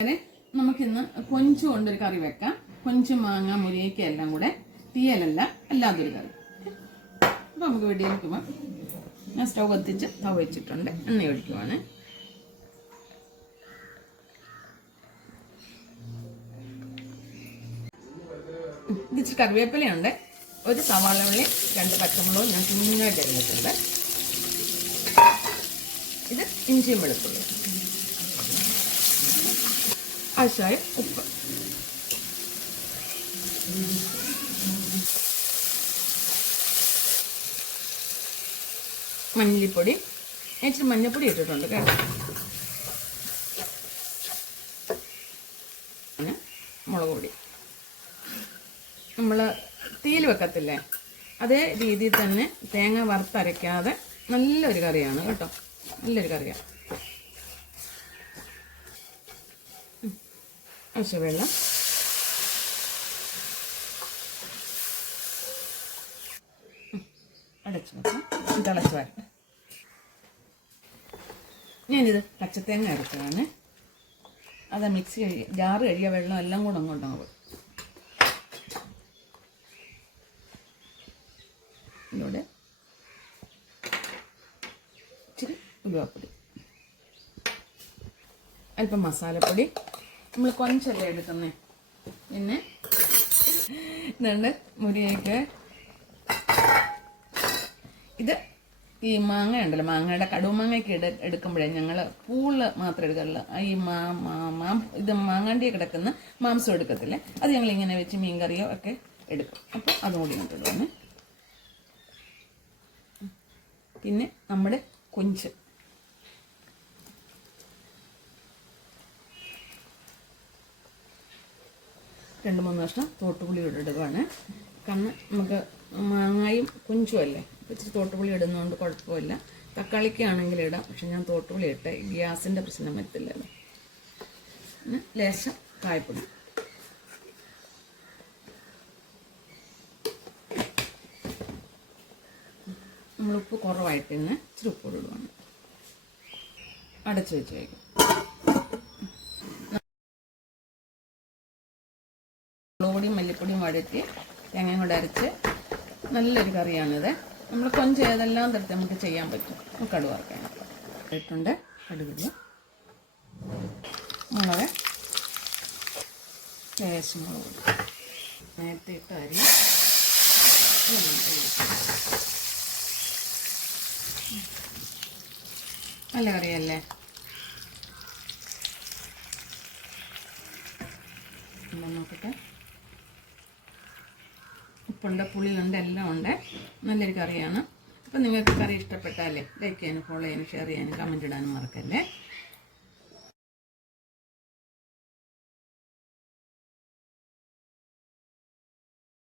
അങ്ങനെ നമുക്കിന്ന് കൊഞ്ച് കൊണ്ടൊരു കറി വെക്കാം. കൊഞ്ച്, മാങ്ങ, മുരിങ്ങയ്ക്ക എല്ലാം കൂടെ തീയലല്ല, അല്ലാതൊരു കറി. അപ്പോൾ നമുക്ക് വെടിയെടുക്കുമ്പോൾ ഞാൻ സ്റ്റൗ കത്തിച്ച് തവ വെച്ചിട്ടുണ്ട്. എണ്ണ ഒഴിക്കുവാണ്. ഇച്ചിരി കറിവേപ്പിലയുണ്ട്, ഒരു സവാള ഉള്ളി, 2 പച്ചമുളകും ഞാൻ കുഞ്ഞായിട്ട് അരിഞ്ഞിട്ടുണ്ട്. ഇത് ഇഞ്ചിയും വെളുത്തുള്ളി, ആവശ്യമായ ഉപ്പ്, മഞ്ഞൾപ്പൊടി, ഇച്ചിരി മഞ്ഞൾപ്പൊടി ഇട്ടിട്ടുണ്ട് കേട്ടോ. പിന്നെ മുളക് പൊടി. നമ്മൾ തീയിൽ വെക്കത്തില്ലേ, അതേ രീതിയിൽ തന്നെ തേങ്ങ വറുത്തരയ്ക്കാതെ നല്ലൊരു കറിയാണ് കേട്ടോ, നല്ലൊരു കറിയാണ്. വെള്ളം, അടച്ചു വെക്കാം, തിളച്ച് വരട്ടെ. ഞാനിത് പച്ചത്തേങ്ങ അരച്ചതാണ്. അത് മിക്സി ജാറ് കഴിയുക വെള്ളം എല്ലാം കൂടെ അങ്ങോട്ടങ്ങ് പോകും. ഇതിലൂടെ ഇച്ചിരി ഉലുവാപ്പൊടി, അല്പം മസാലപ്പൊടി. നമ്മൾ കൊഞ്ചല്ലേ എടുക്കുന്നേ. പിന്നെ ഇതുണ്ട് മുരിങ്ങയ്ക്ക. ഇത് ഈ മാങ്ങ ഉണ്ടല്ലോ, മാങ്ങയുടെ കടുമാങ്ങയ്ക്ക് എടുക്കുമ്പോഴേ ഞങ്ങൾ പൂള് മാത്രമേ എടുക്കാറുള്ളൂ. ഈ ഇത് മാങ്ങാണ്ടിയെ കിടക്കുന്ന മാംസം എടുക്കത്തില്ലേ, അത് ഞങ്ങൾ ഇങ്ങനെ വെച്ച് മീൻ കറിയോ ഒക്കെ എടുക്കും. അപ്പോൾ അതും കൂടി ഇട്ടിടുവാണ്. പിന്നെ നമ്മുടെ കൊഞ്ച്, രണ്ട് മൂന്ന് കഷ്ണം തോട്ടുപുളി ഇടുകയാണ്. കാരണം നമുക്ക് മാങ്ങായും കൊഞ്ചും അല്ലേ, ഇച്ചിരി തോട്ടുപുളി ഇടുന്നതുകൊണ്ട് കുഴപ്പമില്ല. തക്കാളിക്കാണെങ്കിൽ ഇടാം, പക്ഷെ ഞാൻ തോട്ടുപുളി ഇട്ട് ഗ്യാസിൻ്റെ പ്രശ്നം വരത്തില്ലല്ലോ. പിന്നെ ലേശം കായപ്പൊടി, നമ്മൾ ഉപ്പ് കുറവായിട്ട് തന്നെ ഇച്ചിരി ഉപ്പ് ഇടുവാണ്. അടച്ചു വെച്ച് വയ്ക്കും. മുളകുപൊടിയും മല്ലിപ്പൊടിയും വഴറ്റി തേങ്ങയും കൂടെ അരച്ച് നല്ലൊരു കറിയാണിത്. നമ്മൾ കൊഞ്ച് ഏതെല്ലാം തരത്തിൽ നമുക്ക് ചെയ്യാൻ പറ്റും. കടുക് വറുക്കാൻ ഇട്ടുണ്ട്. കടുകില്ല, മുളക്, ലേശം മുളക് പൊടി, നേരത്തെ ഇട്ട് അരി. നല്ല കറിയല്ലേ. നോക്കട്ടെ, ഉപ്പുണ്ട്, പുളിയുണ്ട്, എല്ലാം ഉണ്ട്. നല്ലൊരു കറിയാണ്. അപ്പം നിങ്ങൾക്ക് കറി ഇഷ്ടപ്പെട്ടാലേ ലൈക്ക് ചെയ്യാനും ഫോളോ ചെയ്യാനും ഷെയർ ചെയ്യാനും കമൻറ്റ് ഇടാനും മറക്കല്ലേ.